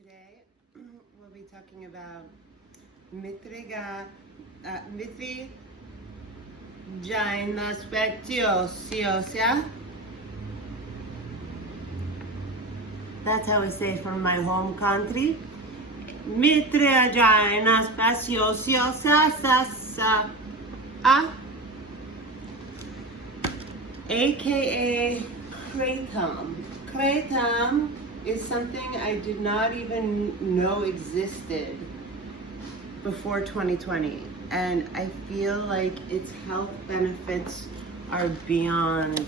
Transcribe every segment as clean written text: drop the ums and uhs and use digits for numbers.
Today we'll be talking about Mitragyna Speciosa. That's how we say it from my home country. Mitragyna Speciosa, aka Kratom. Kratom is something I did not even know existed before 2020, and I feel like its health benefits are beyond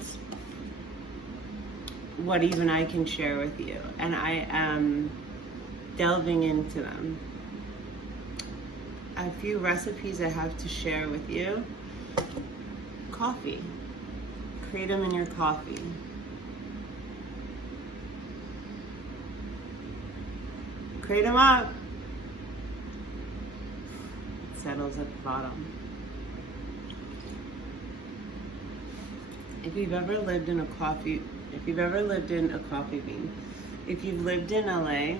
what even I can share with you, and I am delving into them. A few recipes I have to share with you. Coffee. Kratom in your coffee. Kratom up. It settles at the bottom. If you've ever lived in a coffee bean, if you've lived in LA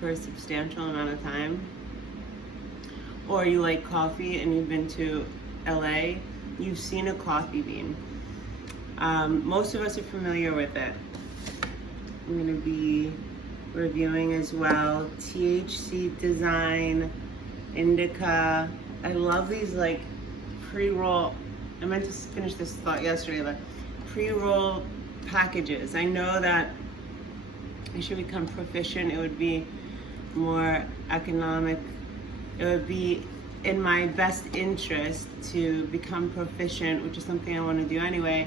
for a substantial amount of time, or you like coffee and you've been to LA, you've seen a coffee bean. Most of us are familiar with it. I'm going to be reviewing as well THC design, indica. I love these like pre-roll. I meant to finish this thought yesterday, but pre-roll packages. I know that I should become proficient. It would be more economic. It would be in my best interest to become proficient, which is something I want to do anyway,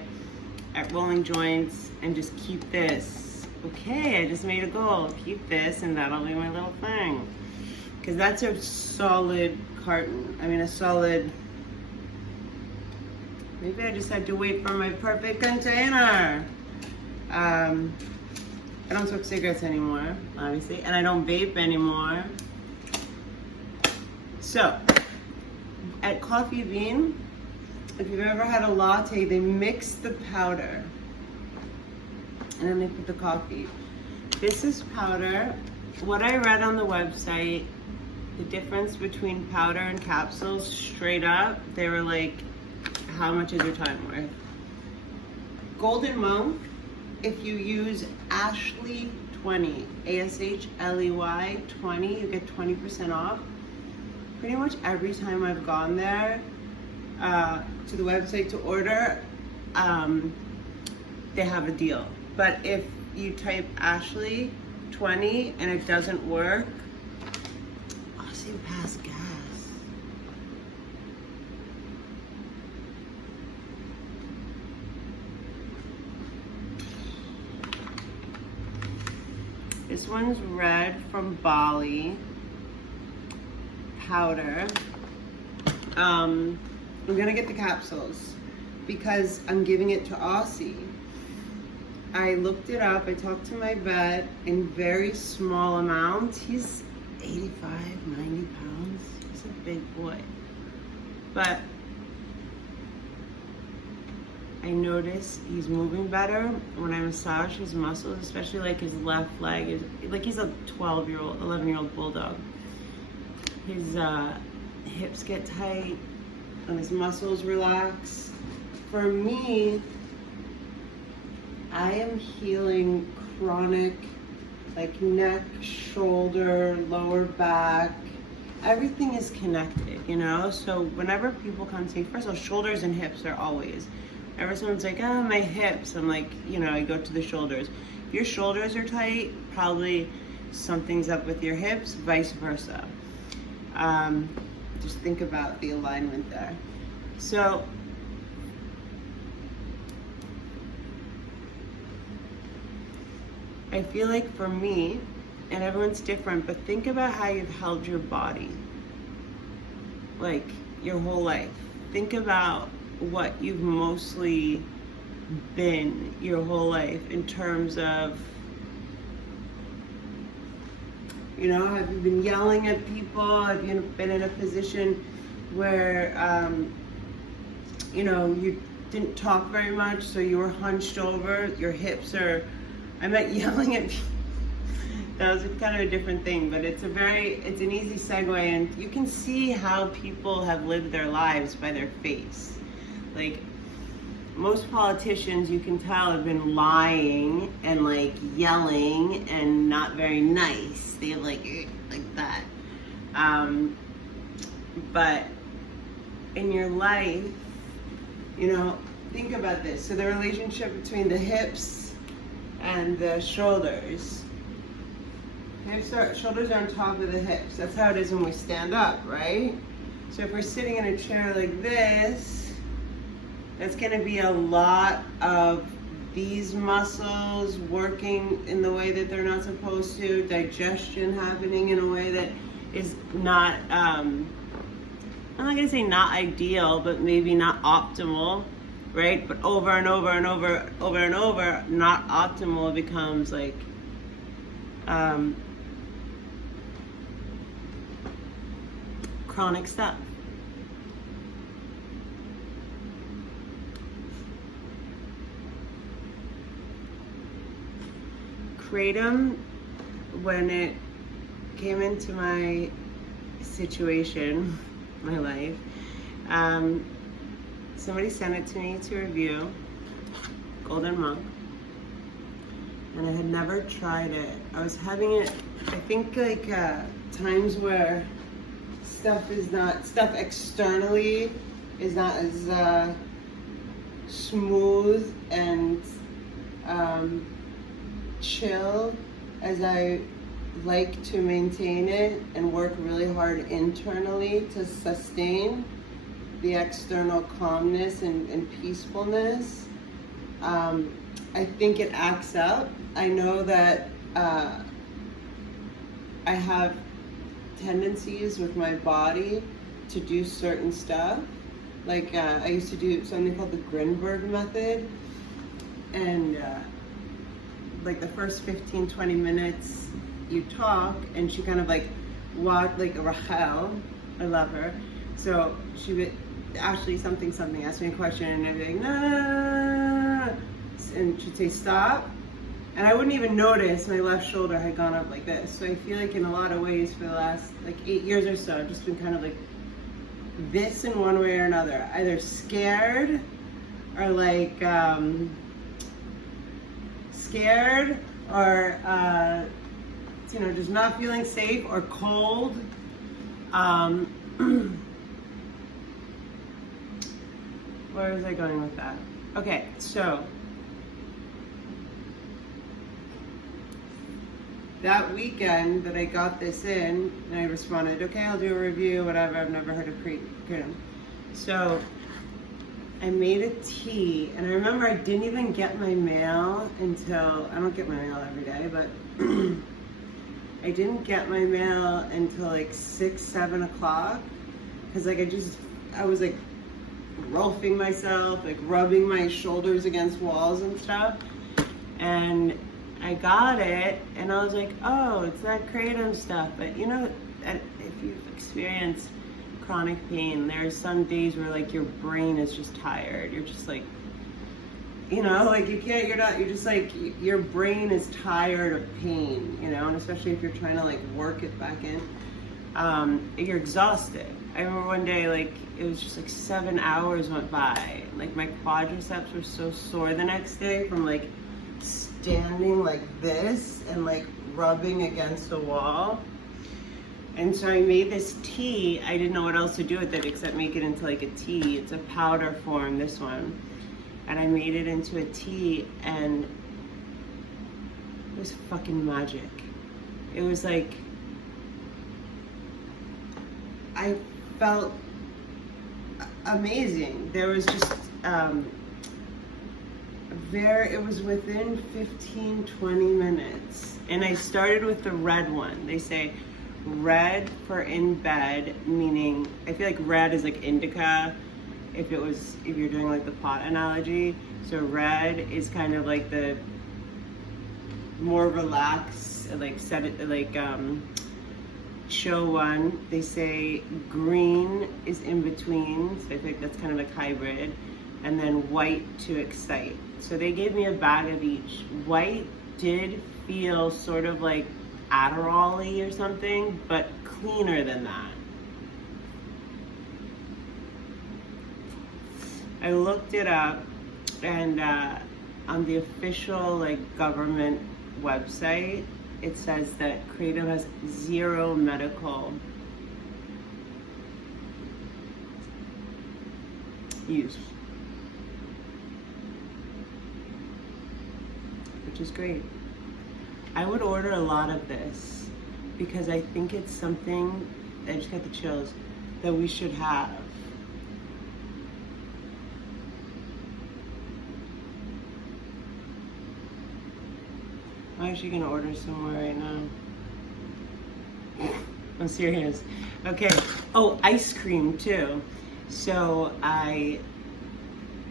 at rolling joints and just keep this. Okay, I just made a goal. Keep this and that'll be my little thing. Because that's a solid carton. I mean, a solid... Maybe I just had to wait for my perfect container. I don't smoke cigarettes anymore, obviously, and I don't vape anymore. So, at Coffee Bean, if you've ever had a latte, they mix the powder and then they put the coffee. This is powder. What I read on the website, the difference between powder and capsules, straight up, they were like, how much is your time worth? Golden Monk, if you use Ashley 20, ASHLEY 20, you get 20% off. Pretty much every time I've gone there to the website to order, they have a deal. But if you type Ashley 20 and it doesn't work, I'll see you pass gas. This one's red from Bali. Powder. I'm gonna get the capsules because I'm giving it to Aussie. I looked it up, I talked to my vet in very small amounts. He's 85, 90 pounds. He's a big boy. But I notice he's moving better when I massage his muscles, especially like his left leg. Like he's a 12-year-old, 11-year-old bulldog. His hips get tight and his muscles relax. For me, I am healing chronic, like neck, shoulder, lower back. Everything is connected, you know? So whenever people come to me, first of all, shoulders and hips are always. Whenever someone's like, oh, my hips, I'm like, you know, I go to the shoulders. If your shoulders are tight, probably something's up with your hips, vice versa. Just think about the alignment there. So, I feel like for me, and everyone's different, but think about how you've held your body, like your whole life. Think about what you've mostly been your whole life in terms of, you know, have you been yelling at people? Have you been in a position where, you know, you didn't talk very much, so you were hunched over, your hips are, I meant yelling at people. That was kind of a different thing, but it's an easy segue, and you can see how people have lived their lives by their face. Like, most politicians, you can tell, have been lying and like yelling and not very nice. They have like that. But in your life, you know, think about this. So the relationship between the hips and the shoulders. Shoulders are on top of the hips. That's how it is when we stand up, right? So if we're sitting in a chair like this, that's going to be a lot of these muscles working in the way that they're not supposed to, digestion happening in a way that is not, I'm not going to say not ideal, but maybe not optimal, right? But over and over and over and over, not optimal becomes like, chronic stuff. Kratom, when it came into my situation, my life, somebody sent it to me to review, Golden Monk, and I had never tried it. I was having it, I think like times where stuff externally is not as smooth and chill as I like to maintain it, and work really hard internally to sustain the external calmness and peacefulness. I think it acts up. I know that I have tendencies with my body to do certain stuff. Like I used to do something called the Grinberg method, and like the first 15-20 minutes you talk, and she kind of like walked like Rachel. I love her. So she would Ashley something ask me a question, and I'd be like, nah, and she'd say stop, and I wouldn't even notice my left shoulder had gone up like this. So I feel like in a lot of ways for the last like 8 years or so, I've just been kind of like this in one way or another, either scared or like scared or you know, just not feeling safe or cold. Where was I going with that? Okay, so that weekend that I got this in, and I responded, okay, I'll do a review, whatever, I've never heard of Kratom. So I made a tea, and I remember I didn't even get my mail until, I don't get my mail every day, but I didn't get my mail until like 6, 7 o'clock, because like I was like rolfing myself, like rubbing my shoulders against walls and stuff, and I got it, and I was like, oh, it's that Kratom stuff. But you know, if you've experienced chronic pain, there are some days where like your brain is just tired. You're just like, you know, like you're just like, your brain is tired of pain, you know, and especially if you're trying to like work it back in, you're exhausted. I remember one day, like, it was just like 7 hours went by. Like my quadriceps were so sore the next day from like standing like this and like rubbing against the wall. And so I made this tea. I didn't know what else to do with it except make it into like a tea. It's a powder form, this one. And I made it into a tea, and it was fucking magic. It was like, I felt amazing. There was just, it was within 15-20 minutes. And I started with the red one. They say red for in bed, meaning, I feel like red is like indica, if you're doing like the pot analogy. So red is kind of like the more relaxed, like chill one. They say green is in between, so I think that's kind of like hybrid, and then white to excite. So they gave me a bag of each. White did feel sort of like Adderall-y or something, but cleaner than that. I looked it up, and on the official government website, it says that Kratom has 0 medical use, which is great. I would order a lot of this because I think it's something, I just got the chills, that we should have. I'm actually gonna order some more right now. I'm serious. Okay. Oh, ice cream too. So I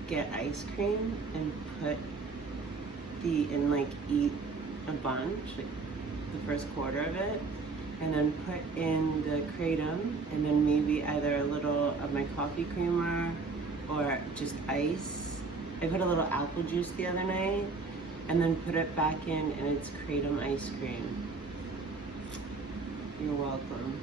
get ice cream and put eat a bunch, like the first quarter of it, and then put in the Kratom, and then maybe either a little of my coffee creamer or just ice. I put a little apple juice the other night, and then put it back in, and it's Kratom ice cream. You're welcome.